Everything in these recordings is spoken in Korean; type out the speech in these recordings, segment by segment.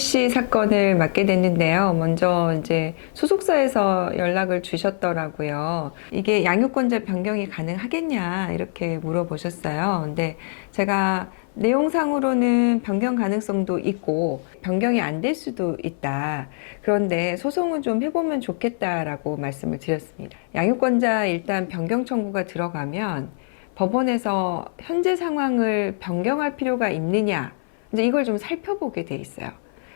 씨 사건을 맡게 됐는데요. 먼저 이제 소속사에서 연락을 주셨더라고요. 이게 양육권자 변경이 가능하겠냐 이렇게 물어보셨어요. 근데 제가 내용상으로는 변경 가능성도 있고 변경이 안 될 수도 있다. 그런데 소송은 좀 해보면 좋겠다라고 말씀을 드렸습니다. 양육권자 일단 변경 청구가 들어가면 법원에서 현재 상황을 변경할 필요가 있느냐, 이제 이걸 좀 살펴보게 돼 있어요.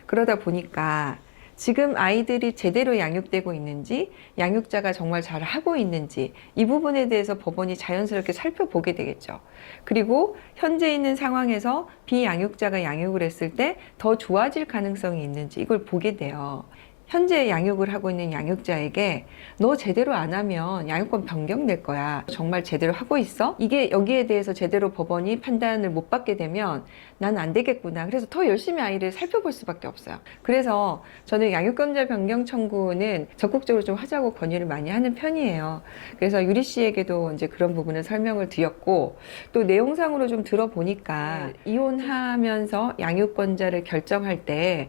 그러다 보니까 지금 아이들이 제대로 양육되고 있는지, 양육자가 정말 잘 하고 있는지, 이 부분에 대해서 법원이 자연스럽게 살펴보게 되겠죠. 그리고 현재 있는 상황에서 비양육자가 양육을 했을 때 더 좋아질 가능성이 있는지 이걸 보게 돼요. 현재 양육을 하고 있는 양육자에게 너 제대로 안 하면 양육권 변경될 거야. 정말 제대로 하고 있어? 이게 여기에 대해서 제대로 법원이 판단을 못 받게 되면 난 안 되겠구나. 그래서 더 열심히 아이를 살펴볼 수밖에 없어요. 그래서 저는 양육권자 변경 청구는 적극적으로 좀 하자고 권유를 많이 하는 편이에요. 그래서 유리 씨에게도 이제 그런 부분을 설명을 드렸고, 또 내용상으로 좀 들어보니까 이혼하면서 양육권자를 결정할 때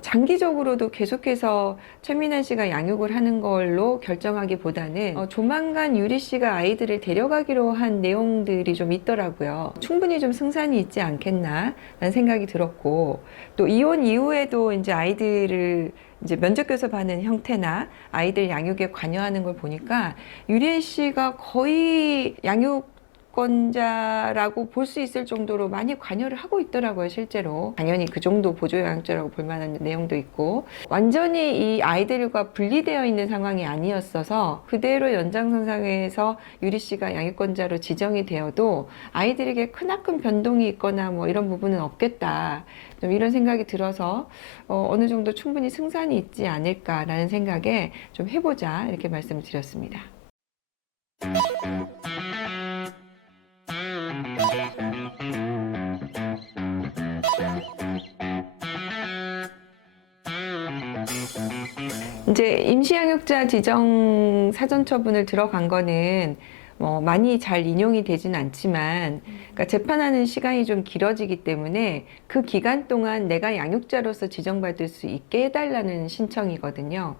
장기적으로도 계속해서 최민환 씨가 양육을 하는 걸로 결정하기보다는 조만간 유리 씨가 아이들을 데려가기로 한 내용들이 좀 있더라고요. 충분히 좀 승산이 있지 않겠나 라는 생각이 들었고, 또 이혼 이후에도 이제 아이들을 이제 면접 교섭하는 형태나 아이들 양육에 관여하는 걸 보니까 유리 씨가 거의 양육권자라고 볼 수 있을 정도로 많이 관여를 하고 있더라고요, 실제로. 당연히 그 정도 보조양육자라고 볼 만한 내용도 있고, 완전히 이 아이들과 분리되어 있는 상황이 아니었어서 그대로 연장선상에서 유리 씨가 양육권자로 지정이 되어도 아이들에게 크나큰 변동이 있거나 뭐 이런 부분은 없겠다, 좀 이런 생각이 들어서 어느 정도 충분히 승산이 있지 않을까라는 생각에 좀 해보자 이렇게 말씀을 드렸습니다. 이제 임시양육자 지정 사전처분을 들어간 거는 많이 잘 인용이 되진 않지만, 그러니까 재판하는 시간이 좀 길어지기 때문에 그 기간 동안 내가 양육자로서 지정받을 수 있게 해달라는 신청이거든요.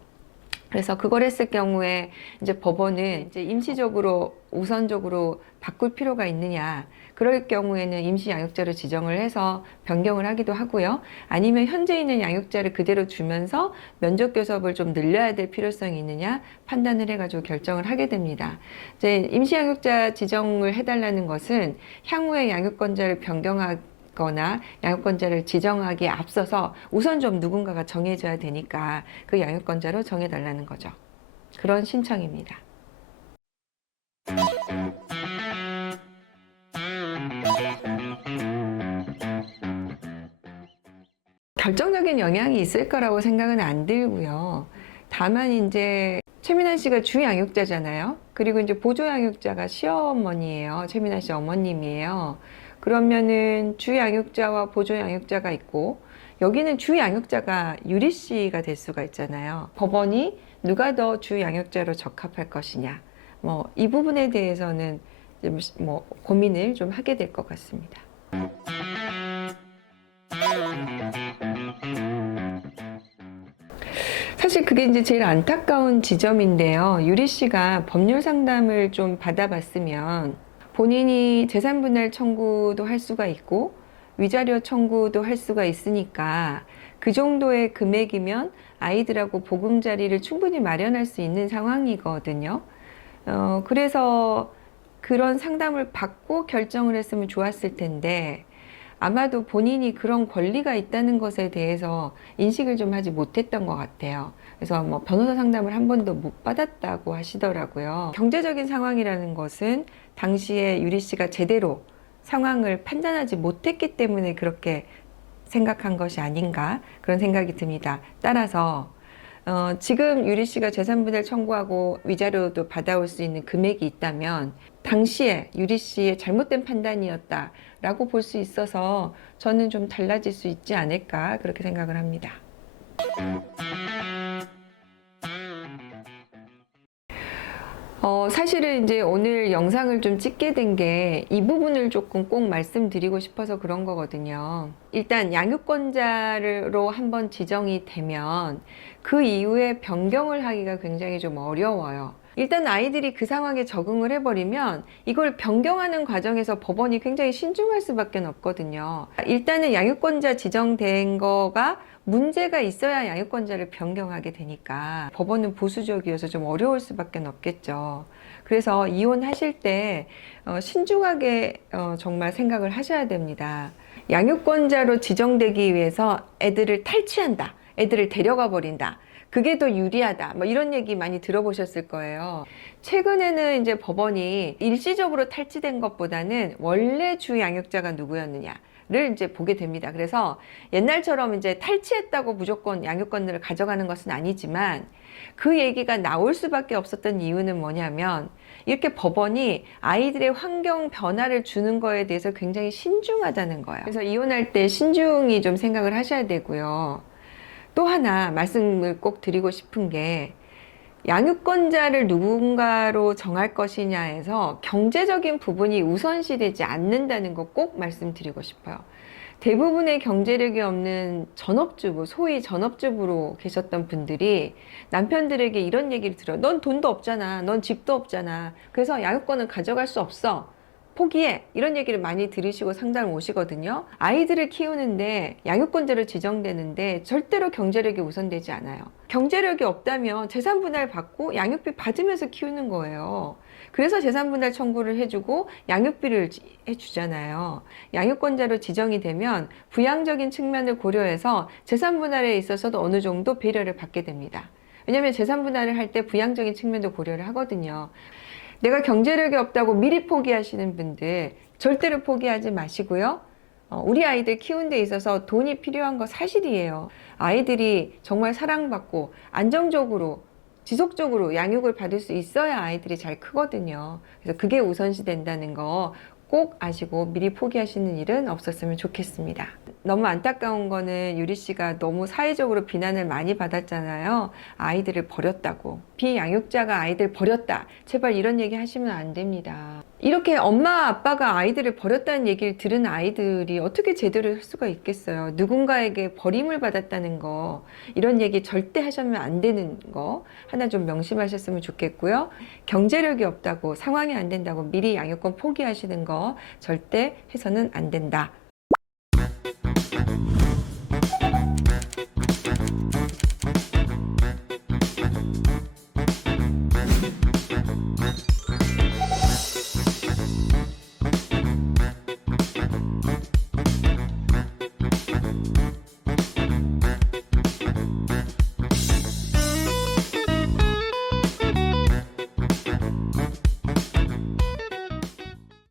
그래서 그걸 했을 경우에 이제 법원은 이제 임시적으로 우선적으로 바꿀 필요가 있느냐, 그럴 경우에는 임시 양육자로 지정을 해서 변경을 하기도 하고요. 아니면 현재 있는 양육자를 그대로 주면서 면접 교섭을 좀 늘려야 될 필요성이 있느냐 판단을 해가지고 결정을 하게 됩니다. 이제 임시 양육자 지정을 해달라는 것은 향후에 양육권자를 거나 양육권자를 지정하기에 앞서서 우선 좀 누군가가 정해져야 되니까 그 양육권자로 정해달라는 거죠. 그런 신청입니다. 결정적인 영향이 있을 거라고 생각은 안 들고요. 다만 이제 최민환 씨가 주 양육자잖아요. 그리고 이제 보조 양육자가 시어머니예요. 최민환 씨 어머님이에요. 그러면은 주 양육자와 보조 양육자가 있고, 여기는 주 양육자가 유리 씨가 될 수가 있잖아요. 법원이 누가 더 주 양육자로 적합할 것이냐, 이 부분에 대해서는 고민을 좀 하게 될 것 같습니다. 사실 그게 이제 제일 안타까운 지점인데요. 유리 씨가 법률 상담을 좀 받아봤으면 본인이 재산분할 청구도 할 수가 있고 위자료 청구도 할 수가 있으니까 그 정도의 금액이면 아이들하고 보금자리를 충분히 마련할 수 있는 상황이거든요. 그래서 그런 상담을 받고 결정을 했으면 좋았을 텐데, 아마도 본인이 그런 권리가 있다는 것에 대해서 인식을 좀 하지 못했던 것 같아요. 그래서 변호사 상담을 한 번도 못 받았다고 하시더라고요. 경제적인 상황이라는 것은 당시에 유리 씨가 제대로 상황을 판단하지 못했기 때문에 그렇게 생각한 것이 아닌가, 그런 생각이 듭니다. 따라서 지금 유리 씨가 재산분할 청구하고 위자료도 받아올 수 있는 금액이 있다면 당시에 유리 씨의 잘못된 판단이었다라고 볼 수 있어서 저는 좀 달라질 수 있지 않을까, 그렇게 생각을 합니다. 사실은 이제 오늘 영상을 좀 찍게 된 게 이 부분을 조금 꼭 말씀드리고 싶어서 그런 거거든요. 일단 양육권자로 한번 지정이 되면 그 이후에 변경을 하기가 굉장히 좀 어려워요. 일단 아이들이 그 상황에 적응을 해버리면 이걸 변경하는 과정에서 법원이 굉장히 신중할 수밖에 없거든요. 일단은 양육권자 지정된 거가 문제가 있어야 양육권자를 변경하게 되니까 법원은 보수적이어서 좀 어려울 수밖에 없겠죠. 그래서 이혼하실 때 신중하게 정말 생각을 하셔야 됩니다. 양육권자로 지정되기 위해서 애들을 탈취한다, 애들을 데려가 버린다, 그게 더 유리하다, 뭐 이런 얘기 많이 들어보셨을 거예요. 최근에는 이제 법원이 일시적으로 탈취된 것보다는 원래 주 양육자가 누구였느냐를 이제 보게 됩니다. 그래서 옛날처럼 이제 탈취했다고 무조건 양육권을 가져가는 것은 아니지만 그 얘기가 나올 수밖에 없었던 이유는 뭐냐면 이렇게 법원이 아이들의 환경 변화를 주는 거에 대해서 굉장히 신중하다는 거예요. 그래서 이혼할 때 신중히 좀 생각을 하셔야 되고요. 또 하나 말씀을 꼭 드리고 싶은 게 양육권자를 누군가로 정할 것이냐에서 경제적인 부분이 우선시되지 않는다는 거 꼭 말씀드리고 싶어요. 대부분의 경제력이 없는 전업주부, 소위 전업주부로 계셨던 분들이 남편들에게 이런 얘기를 들어요. 넌 돈도 없잖아. 넌 집도 없잖아. 그래서 양육권은 가져갈 수 없어. 포기해. 이런 얘기를 많이 들으시고 상담을 오시거든요. 아이들을 키우는데 양육권자로 지정되는데 절대로 경제력이 우선되지 않아요. 경제력이 없다면 재산분할 받고 양육비 받으면서 키우는 거예요. 그래서 재산분할 청구를 해주고 양육비를 해주잖아요. 양육권자로 지정이 되면 부양적인 측면을 고려해서 재산분할에 있어서도 어느 정도 배려를 받게 됩니다. 왜냐하면 재산분할을 할 때 부양적인 측면도 고려를 하거든요. 내가 경제력이 없다고 미리 포기하시는 분들 절대로 포기하지 마시고요. 우리 아이들 키우는 데 있어서 돈이 필요한 거 사실이에요. 아이들이 정말 사랑받고 안정적으로 지속적으로 양육을 받을 수 있어야 아이들이 잘 크거든요. 그래서 그게 우선시 된다는 거 꼭 아시고 미리 포기하시는 일은 없었으면 좋겠습니다. 너무 안타까운 거는 유리 씨가 너무 사회적으로 비난을 많이 받았잖아요. 아이들을 버렸다고. 비양육자가 아이들 버렸다. 제발 이런 얘기 하시면 안 됩니다. 이렇게 엄마 아빠가 아이들을 버렸다는 얘기를 들은 아이들이 어떻게 제대로 할 수가 있겠어요. 누군가에게 버림을 받았다는 거, 이런 얘기 절대 하시면 안 되는 거 하나 좀 명심하셨으면 좋겠고요. 경제력이 없다고, 상황이 안 된다고 미리 양육권 포기하시는 거 절대 해서는 안 된다.